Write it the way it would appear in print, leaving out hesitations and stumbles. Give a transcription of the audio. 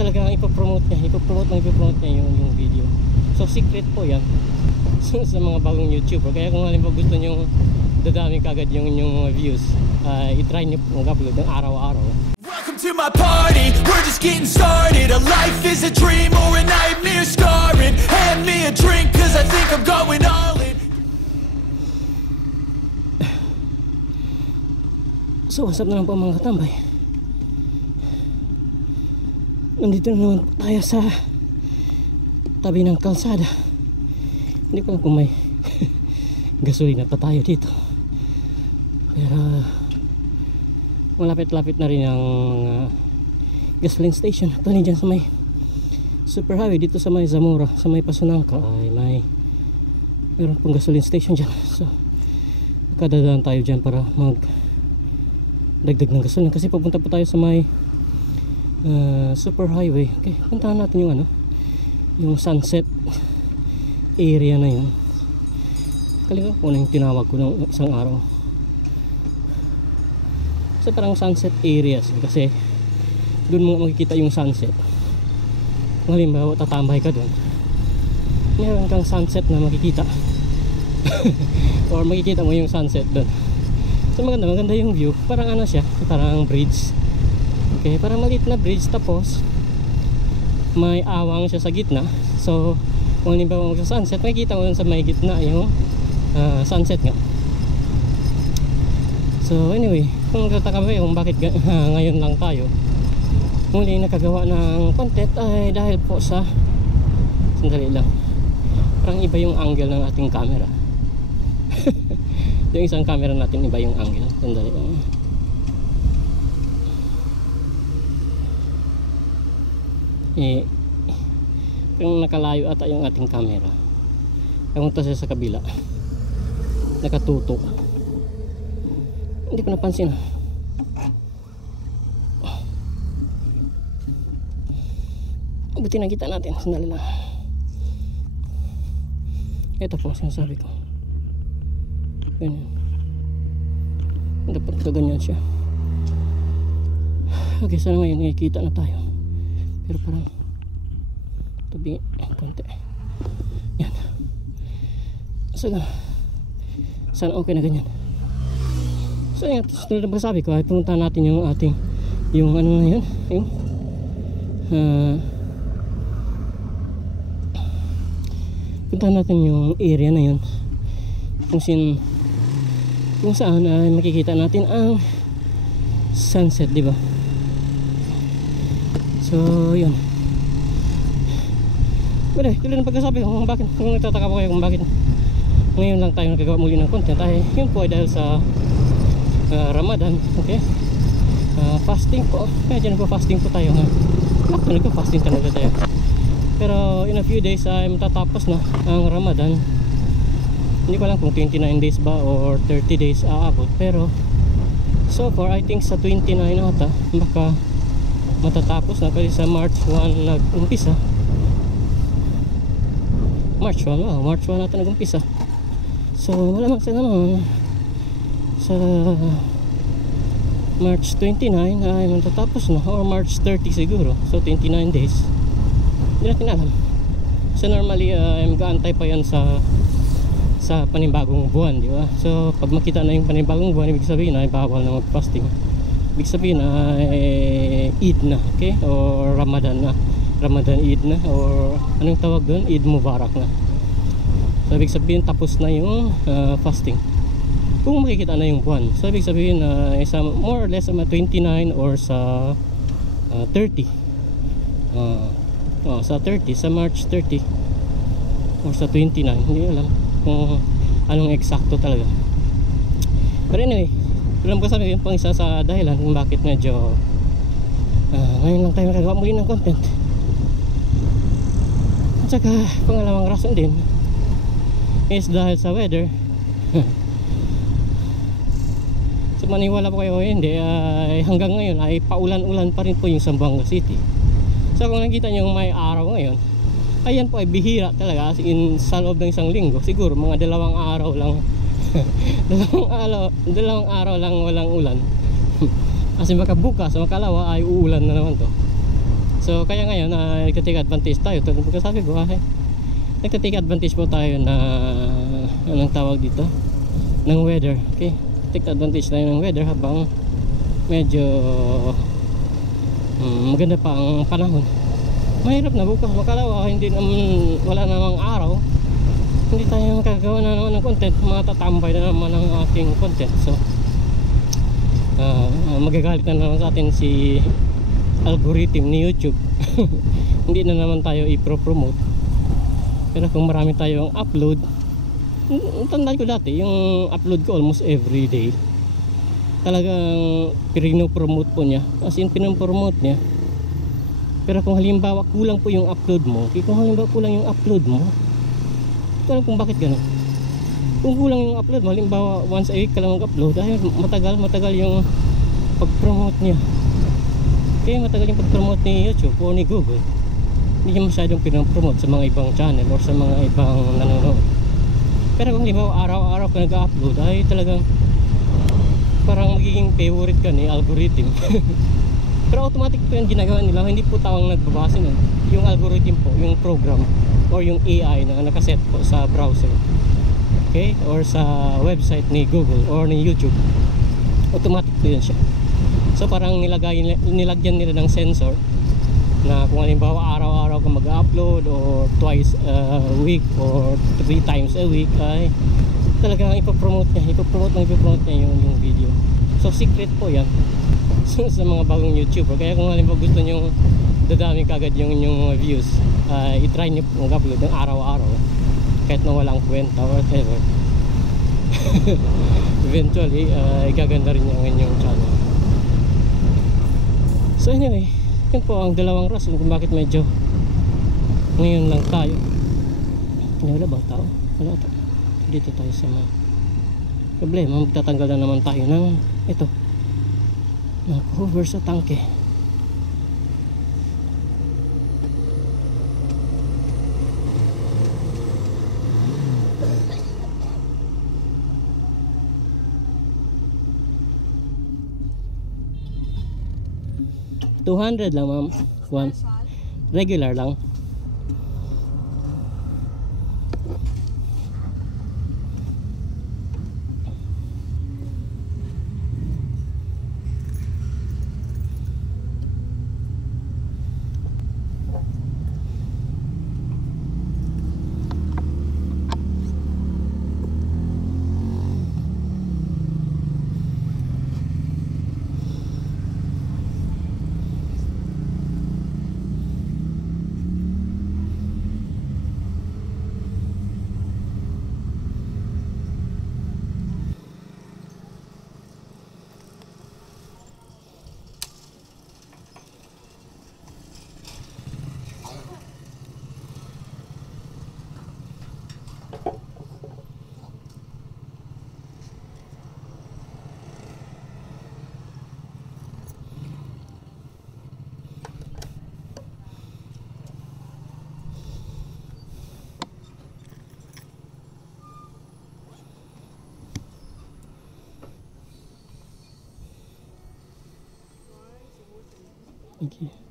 talagang ipopromote niya yung video. So secret po yan sa mga bagong YouTuber. Kaya kung halimbawa gusto nyo dadami kagad yung mga views, i-try nyo mag-upload ng araw-araw. Welcome to my party, we're just getting started. A life is a dream or a nightmare scarring. Hand me a drink cause I think I'm going all in. So what's up na lang po mga katambay. Nandito na naman tayo sa tabi ng kalsada. Hindi ko alam kung may gasolina pa tayo dito, pero malapit-lapit na rin ang gasoline station. Actually dyan sa may super highway dito sa may Zamora, sa may Pasunangka, ay meron pong gasoline station dyan. So kadadaan tayo dyan para mag dagdag ng gasoline kasi pupunta pa tayo sa may super highway. Okay, puntahan natin yung yung sunset area na yun. Kalimutan ko na yung tinawag ko ng isang araw. So parang sunset areas kasi doon mo makikita yung sunset. Kung halimbawa tatambay ka doon, meron kang sunset na makikita or makikita mo yung sunset doon. So maganda yung view. Parang siya, parang bridge. Okay, parang maliit na bridge, tapos may awang siya sa gitna. So kung halimbawa magsa-sunset, makikita mo sa may gitna yung sunset nga. So anyway, kung nagtataka ba kung bakit ngayon lang tayo muli nakagawa ng content, ay dahil po sa sandali lang, parang iba yung angle ng ating camera. Yung isang camera natin iba yung angle. Sandali lang. Parang nakalayo ata yung ating camera. Kamunta siya sa kabila, nakatutok. Hindi ko napansin. Buti nakita natin. Sandali lang. Ito po sinasabi ko. Ganyan. Dapat kaganyan siya. Okay, sana ngayon nakikita na tayo. Pero parang tabi konti. Yan. Sana okay na ganyan. So yan, tulad ng sabi ko, ay pumuntahan natin yung ating yung na yun, yung puntahan natin yung area na yun kung saan ay makikita natin ang sunset, di ba? So yun. Pero tulad ng pagkasabi ko, kung nagtataka po kayo kung bakit ngayon lang tayo nagagawa muli ng content, ay yun po ay dahil sa Ramadan. Okay, fasting po. Medyo nagpa-fasting po tayo. Nagpa-fasting talaga tayo. Pero in a few days ay matatapos na ang Ramadan. Hindi ko alam kung 29 days ba or 30 days aabot, pero so far I think sa 29 ata baka matatapos na, kasi sa March 1 nag-umpisa. March 1 ata nag-umpisa. So malamang sa sa March 29 ay matatapos na, or March 30 siguro. So 29 days, hindi natin alam. So normally mag-aantay pa yan sa panibagong buwan, di ba? So pag makita na yung panibagong buwan, ibig sabihin ay bawal na mag-fasting. Ibig sabihin ay Eid na, okay? Or Ramadan na, Ramadan Eid na, or anong tawag doon? Eid Mubarak na. So ibig sabihin tapos na yung fasting kung makikita na yung buwan. So ibig sabihin isa more or less sa 29 or sa 30, sa 30, sa March 30 or sa 29, hindi alam kung anong eksakto talaga. Pero anyway, alam ko sabi yun pang isa sa dahilan kung bakit medyo ngayon lang tayo magagawa muli ng content. At saka pangalawang rason din is dahil sa weather. So maniwala po kayo o hindi, hanggang ngayon ay paulan-ulan pa rin po yung Zamboanga City. So kung nakita nyo may araw ngayon, ayan po ay bihira talaga, as in sa loob ng isang linggo siguro mga 2 araw lang dalawang araw lang walang ulan. Kasi baka bukas, makalawa ay uulan na naman to. So kaya ngayon nagta-take advantage tayo. Tulad ng sabi ko nagta-take advantage po tayo na anong tawag dito, ng weather. Okay, take advantage tayo ng weather habang medyo maganda pa ang panahon. Mahirap na bukas makalawa, hindi naman, wala namang araw, hindi tayo makagawa na naman ng content, matatambay na naman ang ating content. So magagalit na naman sa atin si algorithm ni YouTube. Hindi na naman tayo i-promote. Pero kung marami tayong upload, tandaan ko dati yung upload ko almost every day, talagang pino-promote po niya, as in pino-promote niya. Pero kung halimbawa kulang po yung upload mo, ito alam kung bakit gano'n. Kung kulang yung upload mo, halimbawa once a week ka lang mag-upload, dahil matagal yung pag-promote niya. Kaya matagal yung pag-promote ni YouTube o ni Google. Hindi niya masyadong pinopromote sa mga ibang channel or sa mga ibang nanonood. Pero kung halimbawa araw-araw ka nag-upload, ay talagang parang magiging favorite ka ni algorithm. Pero automatic po yung ginagawa nila, hindi po tawang nagbabase nun. Yung algorithm po, yung program or yung AI na nakaset po sa browser, okay, or sa website ni Google or ni YouTube, automatic po yun siya. So parang nilagyan nila ng sensor na kung halimbawa araw-araw ka mag-upload or twice a week or 3 times a week, ay talagang ipopromote niya yung video. So secret po yan sa mga bagong YouTuber. Kaya kung halimbawa gusto nyo dadami kagad yung inyong views, i-try nyo mag-upload ng araw-araw kahit na walang kwenta or whatever. Eventually igaganda rin yung inyong channel. So anyway, yun po ang dalawang rason kung bakit medyo ngayon lang tayo. Wala bang tao? Wala ito. Dito tayo sa mga problema. Magtatanggal na naman tayo ng ito, ng cover sa tangke. $200 lang ma'am. One. Regular lang. Okay.